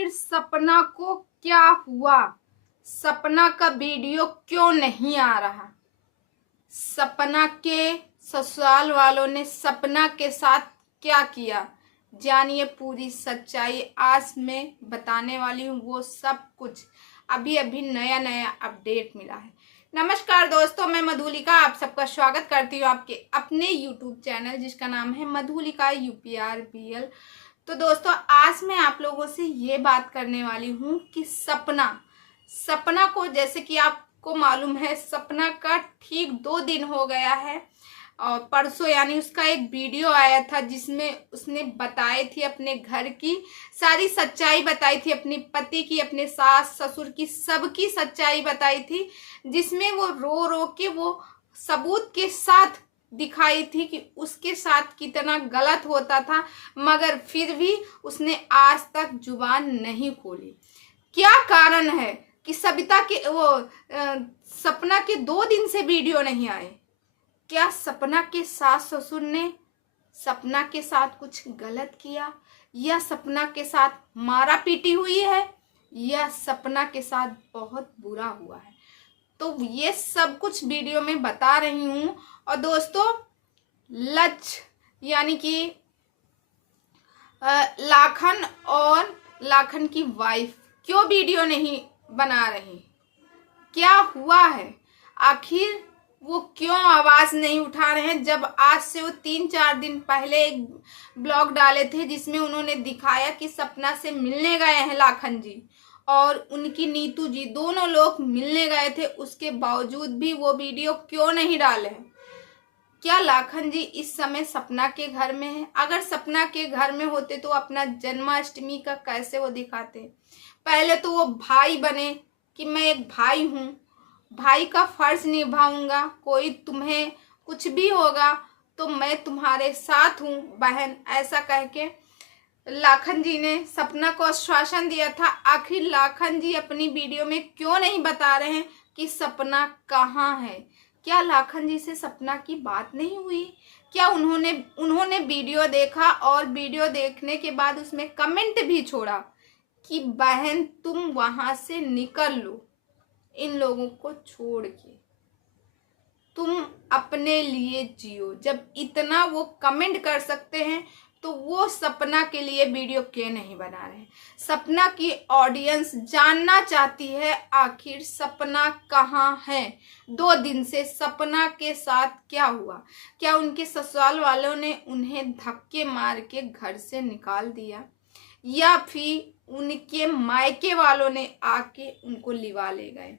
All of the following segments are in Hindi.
आखिर सपना को क्या हुआ? सपना का वीडियो क्यों नहीं आ रहा? सपना के ससुराल वालों ने सपना के साथ क्या किया? जानिए पूरी सच्चाई। आज मैं बताने वाली हूँ वो सब कुछ। अभी अभी नया नया अपडेट मिला है। नमस्कार दोस्तों, मैं मधुलिका आप सबका स्वागत करती हूँ आपके अपने YouTube चैनल जिसका नाम है मधुलिका UPRBL। तो दोस्तों, आज मैं आप लोगों से ये बात करने वाली हूँ कि सपना को, जैसे कि आपको मालूम है, सपना का ठीक 2 दिन हो गया है और परसों यानी उसका एक वीडियो आया था जिसमें उसने बताई थी अपने घर की सारी सच्चाई बताई थी, अपने पति की, अपने सास ससुर की, सबकी सच्चाई बताई थी, जिसमें वो रो रो के वो सबूत के साथ दिखाई थी कि उसके साथ कितना गलत होता था, मगर फिर भी उसने आज तक जुबान नहीं खोली। क्या कारण है कि सविता के सपना के 2 दिन से वीडियो नहीं आए? क्या सपना के सास ससुर ने सपना के साथ कुछ गलत किया, या सपना के साथ मारा पीटी हुई है, या सपना के साथ बहुत बुरा हुआ है? तो ये सब कुछ वीडियो में बता रही हूँ। और दोस्तों, यानी कि लाखन और लाखन की वाइफ क्यों वीडियो नहीं बना रही? क्या हुआ है? आखिर वो क्यों आवाज नहीं उठा रहे हैं? जब आज से वो 3-4 दिन पहले एक ब्लॉग डाले थे जिसमें उन्होंने दिखाया कि सपना से मिलने गए हैं लाखन जी और उनकी नीतू जी, दोनों लोग मिलने गए थे, उसके बावजूद भी वो वीडियो क्यों नहीं डाले हैं? क्या लाखन जी इस समय सपना के घर में है? अगर सपना के घर में होते तो अपना जन्माष्टमी का कैसे वो दिखाते? पहले तो वो भाई बने कि मैं एक भाई हूँ, भाई का फर्ज निभाऊंगा, कोई तुम्हें कुछ भी होगा तो मैं तुम्हारे साथ हूँ बहन, ऐसा कह के लाखन जी ने सपना को आश्वासन दिया था। आखिर लाखन जी अपनी वीडियो में क्यों नहीं बता रहे हैं कि सपना कहाँ है? क्या लाखन जी से सपना की बात नहीं हुई? क्या उन्होंने वीडियो देखा और वीडियो देखने के बाद उसमें कमेंट भी छोड़ा कि बहन तुम वहां से निकल लो, इन लोगों को छोड़ के तुम अपने लिए जियो? जब इतना वो कमेंट कर सकते हैं तो वो सपना के लिए वीडियो क्यों नहीं बना रहे? सपना की ऑडियंस जानना चाहती है आखिर सपना कहाँ है। 2 दिन से सपना के साथ क्या हुआ? क्या उनके ससुराल वालों ने उन्हें धक्के मार के घर से निकाल दिया, या फिर उनके मायके वालों ने आके उनको लिवा ले गए?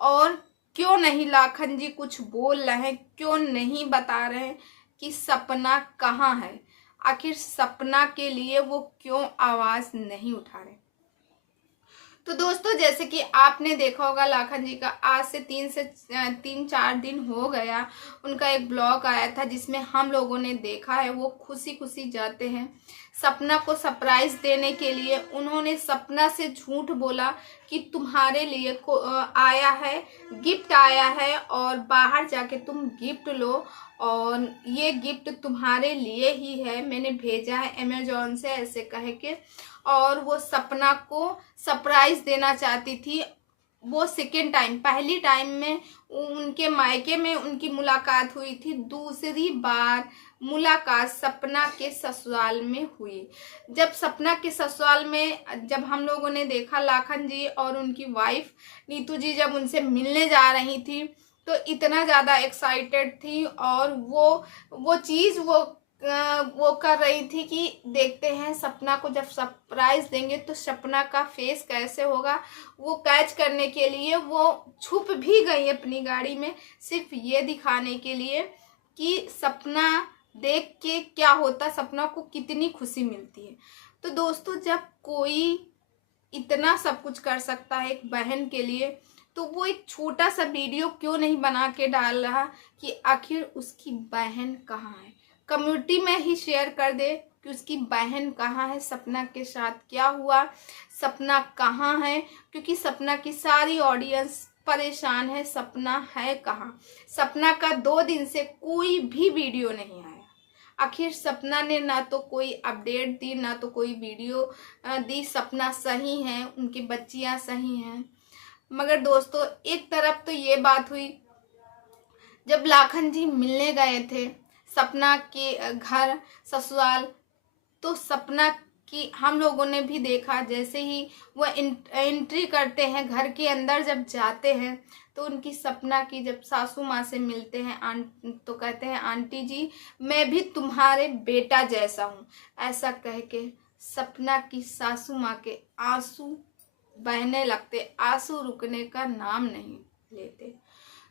और क्यों नहीं लाखन जी कुछ बोल रहे हैं? क्यों नहीं बता रहे हैं कि सपना कहाँ है? आखिर सपना के लिए वो क्यों आवाज नहीं उठा रहे? तो दोस्तों, जैसे कि आपने देखा होगा लाखन जी का आज से 3-4 दिन हो गया, उनका एक ब्लॉग आया था जिसमें हम लोगों ने देखा है वो खुशी खुशी जाते हैं सपना को सरप्राइज देने के लिए। उन्होंने सपना से झूठ बोला कि तुम्हारे लिए आया है, गिफ्ट आया है और बाहर जाके तुम गिफ्ट लो, और ये गिफ्ट तुम्हारे लिए ही है, मैंने भेजा है अमेजोन से, ऐसे कह के। और वो सपना को सरप्राइज देना चाहती थी। वो सेकेंड टाइम, पहली टाइम में उनके मायके में उनकी मुलाकात हुई थी, दूसरी बार मुलाकात सपना के ससुराल में हुई। जब सपना के ससुराल में जब हम लोगों ने देखा लाखन जी और उनकी वाइफ नीतू जी जब उनसे मिलने जा रही थी तो इतना ज़्यादा एक्साइटेड थी, और वो चीज़ वो कर रही थी कि देखते हैं सपना को जब सरप्राइज देंगे तो सपना का फेस कैसे होगा। वो कैच करने के लिए वो छुप भी गई अपनी गाड़ी में, सिर्फ ये दिखाने के लिए कि सपना देख के क्या होता, सपना को कितनी खुशी मिलती है। तो दोस्तों, जब कोई इतना सब कुछ कर सकता है एक बहन के लिए, तो वो एक छोटा सा वीडियो क्यों नहीं बना के डाल रहा कि आखिर उसकी बहन कहाँ है? कम्युनिटी में ही शेयर कर दे कि उसकी बहन कहाँ है, सपना के साथ क्या हुआ, सपना कहाँ है, क्योंकि सपना की सारी ऑडियंस परेशान है, सपना है कहाँ? सपना का 2 दिन से कोई भी वीडियो नहीं आया। आखिर सपना ने ना तो कोई अपडेट दी, ना तो कोई वीडियो दी। सपना सही है, उनकी बच्चियां सही हैं। मगर दोस्तों एक तरफ तो ये बात हुई, जब लाखन जी मिलने गए थे सपना के घर ससुराल, तो सपना की हम लोगों ने भी देखा, जैसे ही वो एंट्री करते हैं घर के अंदर, जब जाते हैं तो उनकी सपना की जब सासू माँ से मिलते हैं तो कहते हैं आंटी जी मैं भी तुम्हारे बेटा जैसा हूँ। ऐसा कह के सपना की सासू माँ के आंसू बहने लगते, आंसू रुकने का नाम नहीं लेते।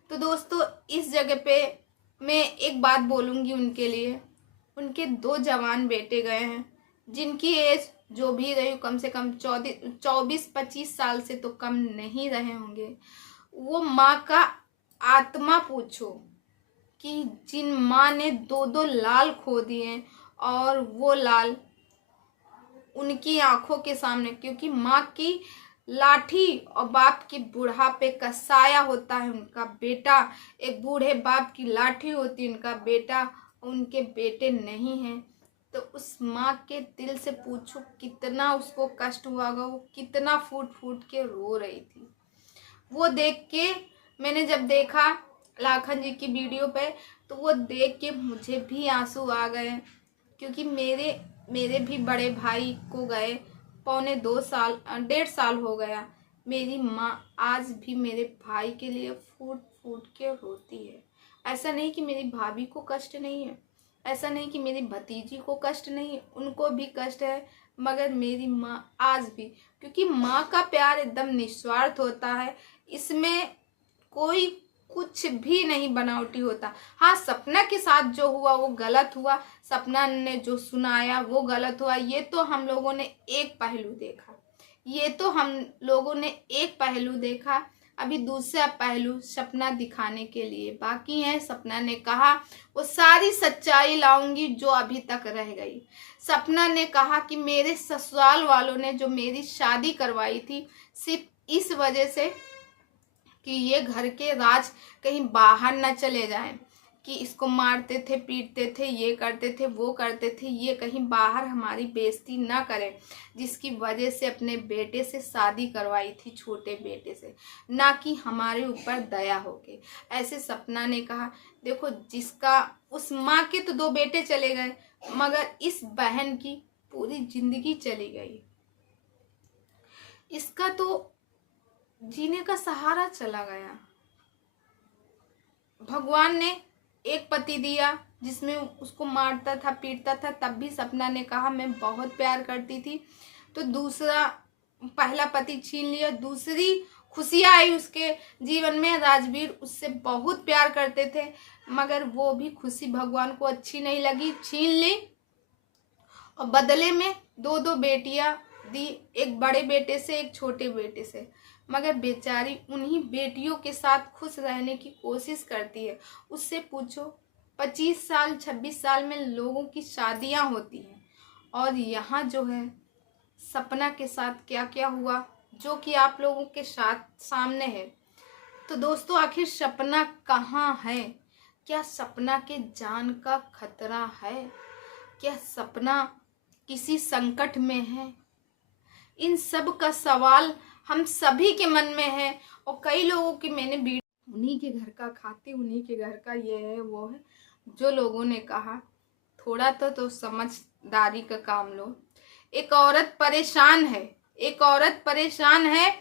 तो दोस्तों इस जगह पे मैं एक बात बोलूँगी उनके लिए। उनके 2 जवान बेटे गए हैं, जिनकी एज जो भी रही कम से कम 24-25 साल से तो कम नहीं रहे होंगे। वो माँ का आत्मा पूछो कि जिन माँ ने 2-2 लाल खो दिए, और वो लाल उनकी आंखों के सामने, क्योंकि माँ की लाठी और बाप की बुढ़ापे का साया होता है उनका बेटा, एक बूढ़े बाप की लाठी होती है उनका बेटा, उनके बेटे नहीं हैं। तो उस माँ के दिल से पूछो कितना उसको कष्ट हुआ होगा, वो कितना फूट फूट के रो रही थी। वो देख के मैंने जब देखा लाखन जी की वीडियो पे, तो वो देख के मुझे भी आंसू आ गए, क्योंकि मेरे भी बड़े भाई को गए 1.5 साल हो गया। मेरी माँ आज भी मेरे भाई के लिए फूट फूट के रोती है। ऐसा नहीं कि मेरी भाभी को कष्ट नहीं है, ऐसा नहीं कि मेरी भतीजी को कष्ट नहीं है, उनको भी कष्ट है, मगर मेरी माँ आज भी, क्योंकि माँ का प्यार एकदम निस्वार्थ होता है, इसमें कोई कुछ भी नहीं बनावटी होता। हाँ, सपना के साथ जो हुआ वो गलत हुआ, सपना ने जो सुनाया वो गलत हुआ। ये तो हम लोगों ने एक पहलू देखा, ये तो हम लोगों ने एक पहलू देखा। अभी दूसरा पहलू सपना दिखाने के लिए बाकी है। सपना ने कहा वो सारी सच्चाई लाऊंगी जो अभी तक रह गई। सपना ने कहा कि मेरे ससुराल वालों ने जो मेरी शादी करवाई थी सिर्फ इस वजह से कि ये घर के राज कहीं बाहर न चले जाएं, कि इसको मारते थे, पीटते थे, ये करते थे, वो करते थे, ये कहीं बाहर हमारी बेइज्जती ना करें, जिसकी वजह से अपने बेटे से शादी करवाई थी, छोटे बेटे से, ना कि हमारे ऊपर दया हो के। ऐसे सपना ने कहा। देखो, जिसका उस माँ के तो 2 बेटे चले गए, मगर इस बहन की पूरी जिंदगी चली गई, इसका तो जीने का सहारा चला गया। भगवान ने एक पति दिया जिसमें उसको मारता था, पीटता था, तब भी सपना ने कहा मैं बहुत प्यार करती थी। तो दूसरा, पहला पति छीन लिया, दूसरी खुशियाँ आई उसके जीवन में। राजवीर उससे बहुत प्यार करते थे, मगर वो भी खुशी भगवान को अच्छी नहीं लगी, छीन ली, और बदले में 2-2 बेटियां दी, एक बड़े बेटे से, एक छोटे बेटे से। मगर बेचारी उन्हीं बेटियों के साथ खुश रहने की कोशिश करती है। उससे पूछो, 25 साल 26 साल में लोगों की शादियां होती हैं, और यहाँ जो है सपना के साथ क्या क्या हुआ, जो कि आप लोगों के साथ सामने है। तो दोस्तों आखिर सपना कहाँ है? क्या सपना के जान का खतरा है? क्या सपना किसी संकट में है? इन सब का सवाल हम सभी के मन में है। और कई लोगों की मैंने वीडियो, उन्हीं के घर का खाती, उन्हीं के घर का ये है वो है, जो लोगों ने कहा थोड़ा तो समझदारी का काम लो। एक औरत परेशान है, एक औरत परेशान है,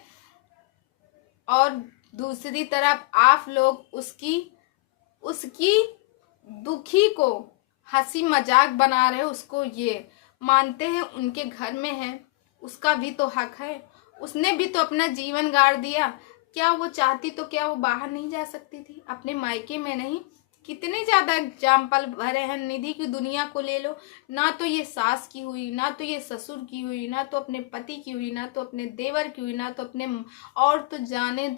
और दूसरी तरफ आप लोग उसकी दुखी को हंसी मजाक बना रहे हो, उसको ये मानते हैं उनके घर में है, उसका भी तो हक है, उसने भी तो अपना जीवन गाड़ दिया। क्या वो चाहती तो क्या वो बाहर नहीं जा सकती थी, अपने मायके में नहीं? कितने ज्यादा एग्जाम्पल भरे हैं, निधि की दुनिया को ले लो, ना तो ये सास की हुई, ना तो ये ससुर की हुई, ना तो अपने पति की हुई, ना तो अपने देवर की हुई, ना तो अपने, और तो जाने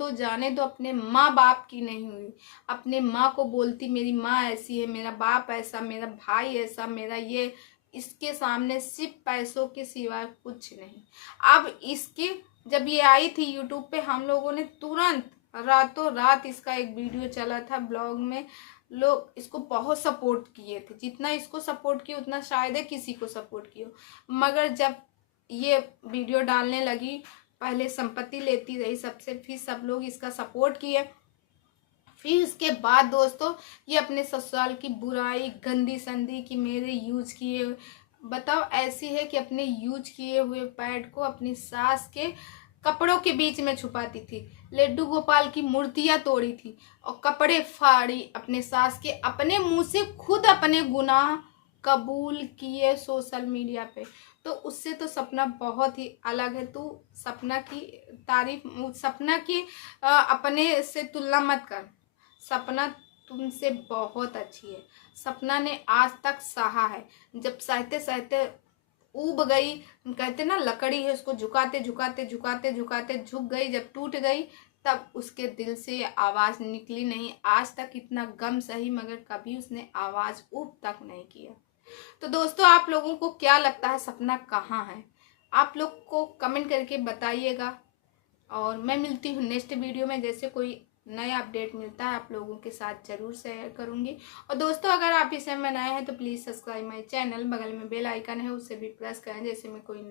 दो अपने माँ बाप की नहीं हुई। अपने माँ को बोलती मेरी माँ ऐसी है, मेरा बाप ऐसा, मेरा भाई ऐसा, मेरा ये, इसके सामने सिर्फ पैसों के सिवाय कुछ नहीं। अब इसके जब ये आई थी यूट्यूब पे, हम लोगों ने तुरंत रातों रात इसका एक वीडियो चला था ब्लॉग में, लोग इसको बहुत सपोर्ट किए थे, जितना इसको सपोर्ट किए उतना शायद है किसी को सपोर्ट किए हो। मगर जब ये वीडियो डालने लगी, पहले संपत्ति लेती रही सबसे, फिर सब लोग इसका सपोर्ट किए। फिर इसके बाद दोस्तों ये अपने ससुराल की बुराई गंदी संदी कि मेरे यूज किए, बताओ ऐसी है कि अपने यूज किए हुए पैड को अपनी सास के कपड़ों के बीच में छुपाती थी, लड्डू गोपाल की मूर्तियां तोड़ी थी और कपड़े फाड़ी अपने सास के, अपने मुंह से खुद अपने गुनाह कबूल किए सोशल मीडिया पे। तो उससे तो सपना बहुत ही अलग है। तू सपना की तारीफ, सपना की अपने से तुलना मत कर। सपना तुमसे बहुत अच्छी है। सपना ने आज तक सहा है, जब सहते सहते ऊब गई, कहते ना लकड़ी है उसको झुकाते झुकाते झुकाते झुकाते झुक गई, जब टूट गई तब उसके दिल से आवाज निकली नहीं। आज तक इतना गम सही मगर कभी उसने आवाज ऊब तक नहीं किया। तो दोस्तों आप लोगों को क्या लगता है सपना कहाँ है? आप लोग को कमेंट करके बताइएगा। और मैं मिलती हूँ नेक्स्ट वीडियो में, जैसे कोई नया अपडेट मिलता है आप लोगों के साथ जरूर शेयर करूंगी। और दोस्तों अगर आप इस समय नए हैं तो प्लीज़ सब्सक्राइब माई चैनल, बगल में बेल आइकन है उसे भी प्रेस करें, जैसे मैं कोई